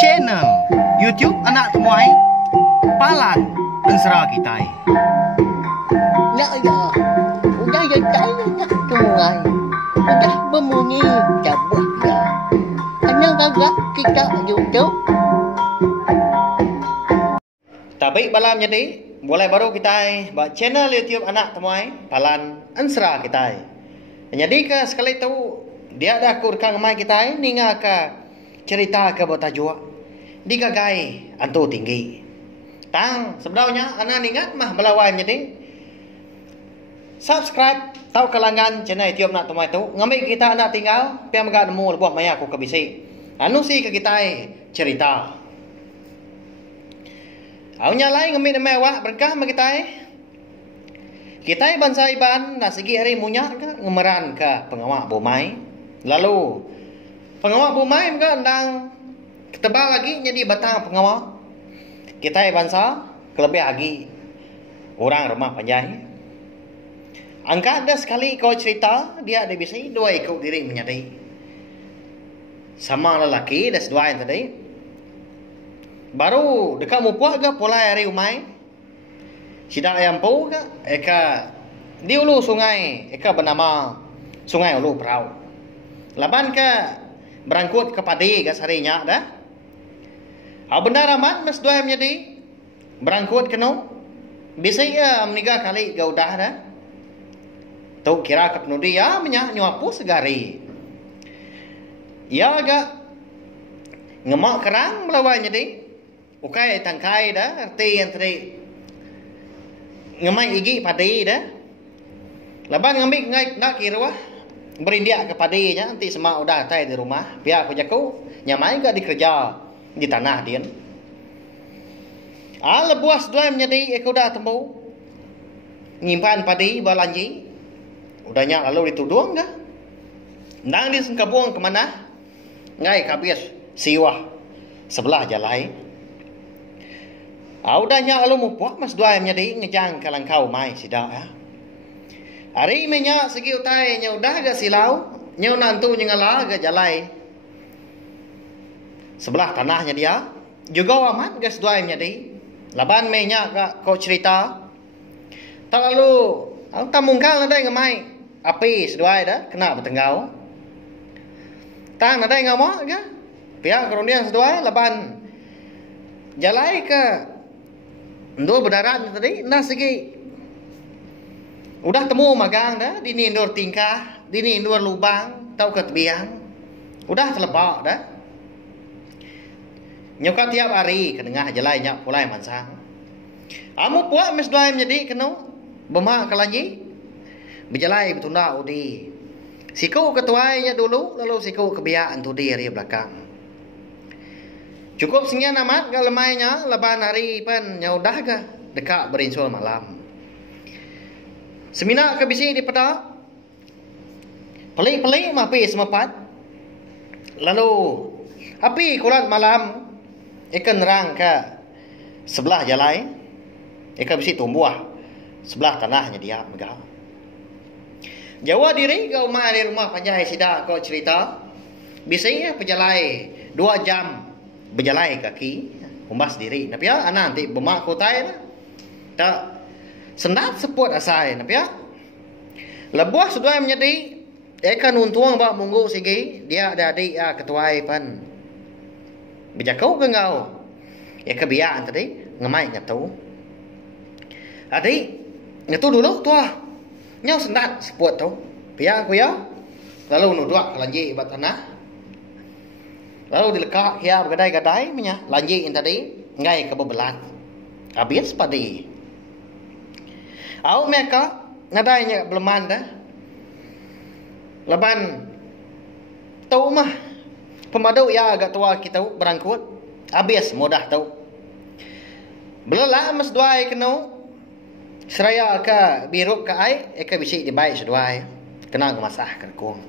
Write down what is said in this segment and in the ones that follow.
channel YouTube Anak Temuai Palan Ensera Kitai. Nak ya, udah ya saya nak tungai, udah berbunyi cabut ya. Kenang agak kita YouTube. Tapi malam jadi boleh baru kita buat channel YouTube Anak Temuai Palan Ensera Kitai. Jadi ke sekali tu dia ada kurang mai kita ninga ke cerita ke bota jua digagai antu tinggi. Tang sebenarnya anak ingat mah melawan jadi subscribe tahu kelangan channel YouTube Nak Temuai tu ngambil kita anak tinggal pia megak nemu buat maya aku kebisi anu si ke kita cerita aunya lain ngambil mewah berkah ma kita bangsa iban nak segi hari munyak ke ngemeran ke pengawak bomai lalu pengawak bomai ke ndang ketebal lagi jadi batang pengawak kita bangsa kelebih lagi orang rumah panjang angkat dah sekali kau cerita dia ada bisa dua ikut diri menyadari sama lelaki dah dua yang tadi baru dekat mupuak ke pola hari umai sidak ayam pau ke eka di ulu sungai eka bernama sungai ulu Perau laban ke berangkut ke padi ke sarinya dah benda ramat mas dua yang menjadi berangkut ke no bisa ya meninggal kali gaudah dah tu kira ke penudi ya menyak nyuapu segari ya agak ngemak kerang melawan jadi ukai tangkai dah arti yang tadi ngemai igi padi dah laban ngambil ngai nak kira wah berindia ke padinya nanti semak udah tai di rumah biar aku jaku nyamai gak dikerja di tanah dia lebuas dua menjadi aku dah temu nyimpan padi balanji udahnya lalu ditudung dah nang di sengkabung kemana ngai kabis siwah sebelah jalai udahnya lalu mupuak mas dua yang menjadi ngejang kalangkau mai sidak ya hari minyak segi utai nya udah agak silau nya nantu nyengala agak jalai sebelah tanahnya dia juga amat gas dua yang menjadi laban minyak gak kau cerita tak lalu tamungkal nadai ngamai api sedua dah kena bertenggau tang nadai ngamok ke pihak kerunian sedua laban jalai ke dua berdarat tadi nah segi udah temu magang dah dini nur tingkah dini nur lubang tau ke tebiang udah terlepak dah nyokat tiap hari kedengah jalai nyak pulai mansang amu puak mes dua menjadi kenu bemak kalanji berjalai betunda udi siku ketuainya dulu lalu siku kebiaan tu di hari belakang cukup sekian amat gak lemainya leban hari pan nyaudah ke dekat berinsul malam semina ke bisi di peta pelik-pelik mapi semepat lalu api kulat malam ikan nerang ke sebelah jalai ikan bisi tumbuh sebelah tanahnya dia megah Jawa diri kau rumah di rumah panjai sidak kau cerita bisanya berjalai 2 jam berjalai kaki umbas diri tapi ya anak nanti bemak kotai lah tak sendat seput asai tapi ya lebuah sudah menjadi ikan untung bak munggu sigi dia ada adik ketuai pan bejakau ke ngau ya kebiaan tadi ngemai ngatu adik ngatu dulu tuah nyau sendat seput tu pihak aku ya lalu nuduk lanji bat tanah lalu dilekak ya bergadai-gadai punya lanji yang tadi ngai ke bebelat habis padi au mereka ngadainya beleman dah leban tau mah pemadu ya agak tua kita berangkut habis mudah tau belela mas dua kena seraya ke biru ke ai eka bisi di baik seduai kena masah kerkung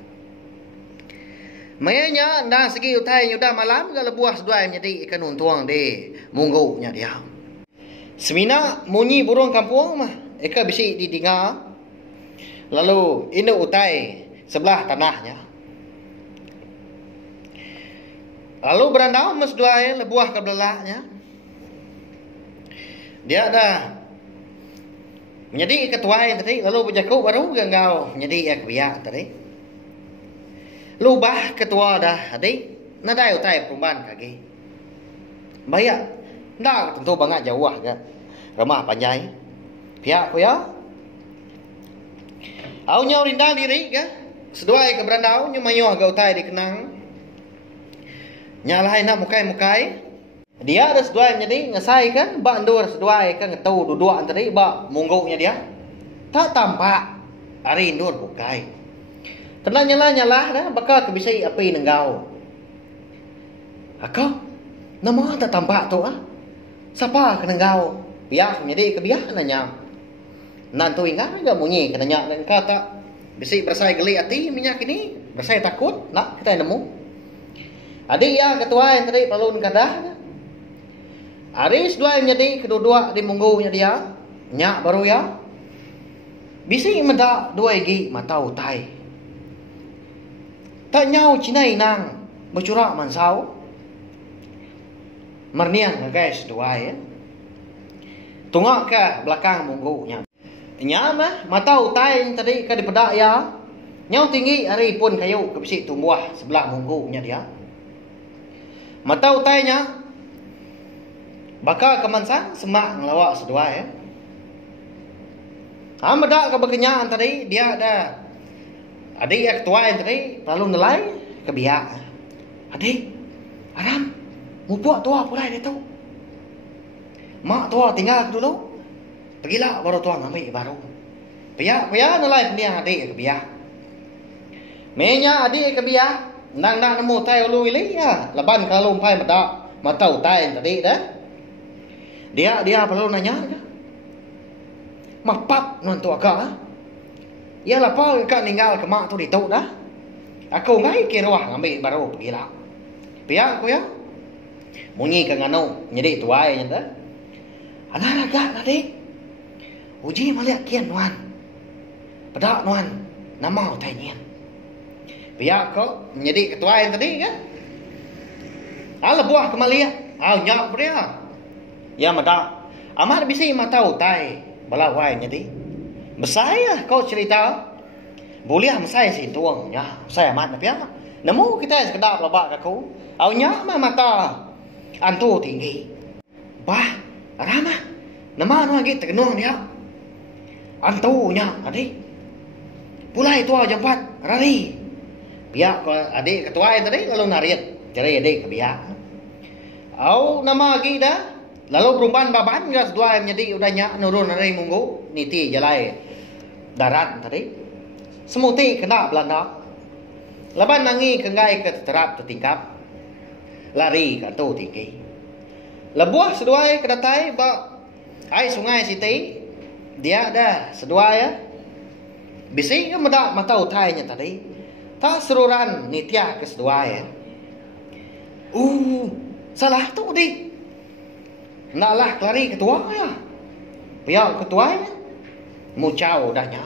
mayanya dah segi utai nyudah malam kalau buah seduai menjadi ikan untuang di munggunya dia semina munyi burung kampung mah eka bisi di dinga lalu ini utai sebelah tanahnya Lalu berandau mas dua lebuah ke belaknya. Dia dah menjadi ketua tadi. Lalu berjaku baru gangau menjadi kebiak tadi. Lubah ketua dah tadi. Nadai utai perubahan kaki. Bayak. Dah tentu banget jauh ke. Ramah panjai. Pihak ku ya. Au nyau rindang diri ke. Seduai ke berandau. Nyumayo agak utai dikenang. Nyalai nak mukai-mukai. Dia ada seduai menjadi ngesai kan. Bak ndur seduai kan ngetau duduk tadi. Bak mungguknya dia. Tak tampak. Hari ndur mukai. Tenang nyalah dah. Bakal kebisai api nenggau. Aku. Nama tak tampak tu ah. Siapa kena nenggau. Biak menjadi kebiak nanya. Nantu ingat enggak bunyi kena nyak dan kata. Bisik bersai geli hati minyak ini. Bersai takut. Nak kita nemu. Adik ya ketua yang tadi palun kadah. Aris dua yang jadi kedua-dua di munggunya dia. Nyak baru ya. Bisi mendak dua igi mata utai. Tak nyau cinai nang bercurak mansau. Mernian guys dua ya. Tungak ke belakang munggunya. Nyak mah mata utai yang tadi ke di pedak ya. Nyau tinggi hari pun kayu ke bisi tumbuh sebelah munggunya dia. Mata utainya bakal kemansan semak ngelawak sedua ya. Medak ke berkenyaan tadi dia ada adik yang ketua yang tadi lalu nilai kebiak. Adik, Aram, mupuak tua pulai dia tu. Mak tua tinggal dulu. Pergilah baru tua ngambil baru. Piak nilai pendiang adik kebiak. Menya adik kebiak. Nang nemu tai ulu ili ya. Leban kalau umpai medak mata utai tadi dah. Dia perlu nanya ke. Mapap non tu agak. Ya lapar kak ninggal ke mak tu di tu dah. Aku ngai ke ruah ngambil baru pergi lah. Pihak aku ya. Munyi ke nganu jadi tuai nya dah. Anak agak tadi. Uji maliak kian nuan. Pedak nuan. Nama utai nyen. Pihak kau menjadi ketua yang tadi kan. Ala buah kembali. Nyak dia. Ya madak. Amat bisi mata utai. Balawai jadi. Besaya kau cerita. Boleh mesai si tuang. Ya, saya amat pihak. Nemu kita sekedar lebak aku. Nyak mah mata antu tinggi. Bah, ramah. Nama nu lagi terkenung dia. Antu nyak tadi. Pulai tua jempat rari. Pihak adik ketua yang tadi lalu nariat cari adik ke pihak. Nama lagi dah. Lalu perubahan baban gas dua yang jadi udah nyak nurun dari munggu niti jalai darat tadi. Semuti kena Belanda. Leban nangi kenggai ke terap tertingkap. Lari ke tu tinggi. Lebuah seduai kedatai ba ai sungai siti. Dia dah sedua ya. Bisi ke medak mata utainya tadi. Tak seruran nitiah kesedua ya. Salah tu di. Naklah kelari ketua ya. Pihak ketua ya. Mucau dahnya.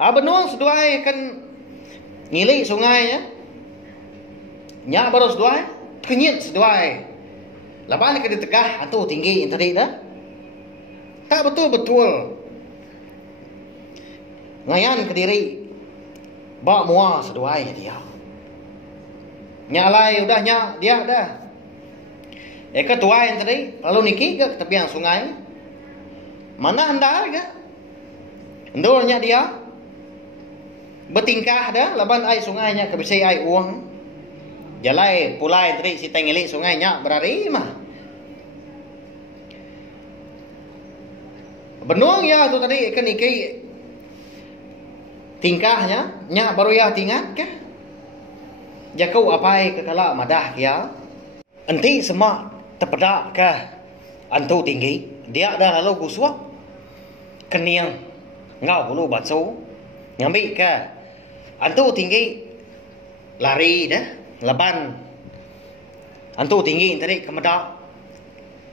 Benuang sedua ya kan ngilik sungai ya. Nyak baru sedua ya. Kenyit sedua ya. Lepas ni kena tegah atau tinggi yang tadi dah. Tak betul-betul. Ngayan ke diri. Bawa mua seduai dia. Nyalai udah nyak dia dah. Ketua yang tadi lalu niki ke tepian sungai. Mana anda ke? Endurnya dia. Bertingkah dah laban air sungainya ke bisai air uang. Jalai pulai tadi si tengilik sungainya berari mah. Benuang ya tu tadi ikan niki tingkahnya nyak baru ya tingat ke jakau apai ke kala madah ya enti semak terpedak ke antu tinggi dia dah lalu gusuk keniang ngau bulu batso ngambil ke antu tinggi lari dah leban antu tinggi tadi kemedak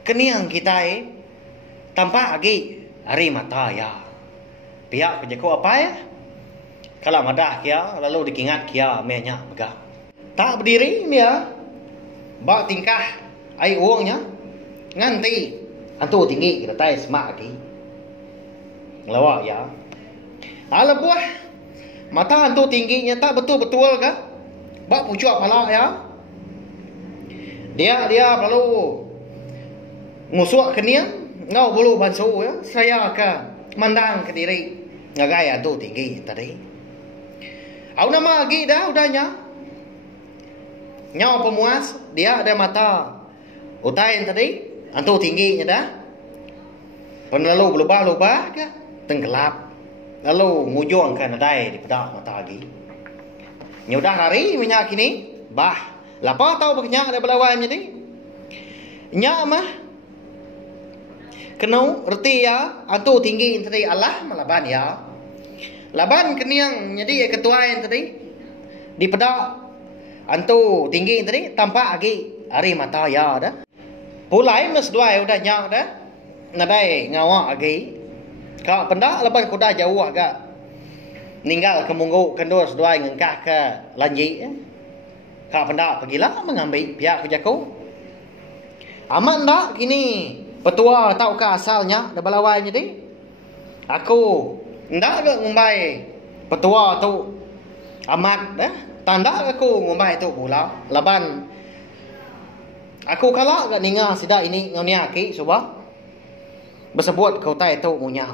keniang kita tampak lagi hari mata ya pihak kejakau apai kalau madah kia lalu dikingat kia menya megah tak berdiri dia Ba tingkah ai uangnya nganti antu tinggi kita tai semak lagi. Lawak ya. Ala buah mata antu tingginya tak betul-betul ke? Ba pucuk pala ya. Dia lalu ngusuk keniang ngau bulu bansu ya. Saya ke mandang ke diri ngagai antu tinggi tadi. Au nama lagi dah udahnya. Nyau pemuas dia ada mata utain tadi antu tingginya dah. Lalu berubah-ubah ke tenggelap. Lalu ngujung ke nadai di pedak mata lagi. Nyudah hari minyak ini bah lapa tahu berkenyak ada belawai jadi. Nyak mah kena reti ya antu tinggi tadi Allah malaban ya. Laban keniang jadi ketua yang tadi di pedak antu tinggi tadi tampak lagi hari mata ya dah. Pulai mas dua udah nyak dah. Nadai ngawak lagi. Kau pendak lepas kuda jauh agak. Ninggal ke munggu kendor dua ngengkah ke lanji. Kau pendak pergilah mengambil pihak kejaku. Aman tak kini petua tahu ke asalnya dah balawai jadi. Aku ndak ke ngumbai petua tu amat dah. Tanda aku ngumbai tu pula. Laban aku kalah gak ninga sida ini ngonia ki coba. Bersebut kau tai tu ngunya.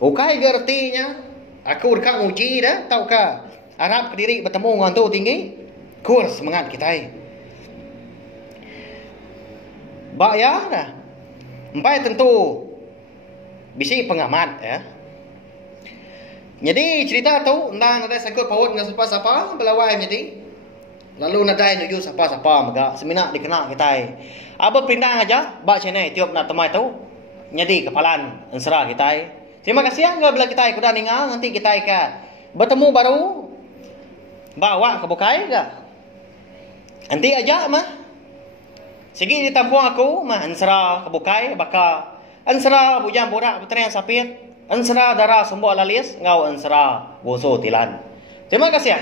Ukai gertinya. Aku dekat uji dah tahu ke Arab Kediri bertemu dengan tu tinggi. Kurs semangat kita. Bak ya dah. Empai tentu bisi pengamat ya. Jadi cerita tu tentang nadai sangkut paut dengan siapa-siapa belawai jadi. Lalu nadai nuju siapa-siapa megak seminak dikenal kita. Apa perintah aja bak channel tiup nak temai tu. Jadi kepalan ensera kita. Terima kasih ya bila kita kuda ningal nanti kita ke bertemu baru bawa ke bukai ke. Nanti aja mah. Segi di tampung aku mah ensera ke bukai baka ensera bujang borak putra yang sapit. Ensera darah sembuh lalis ngau ensera boso tilan. Terima kasih ya.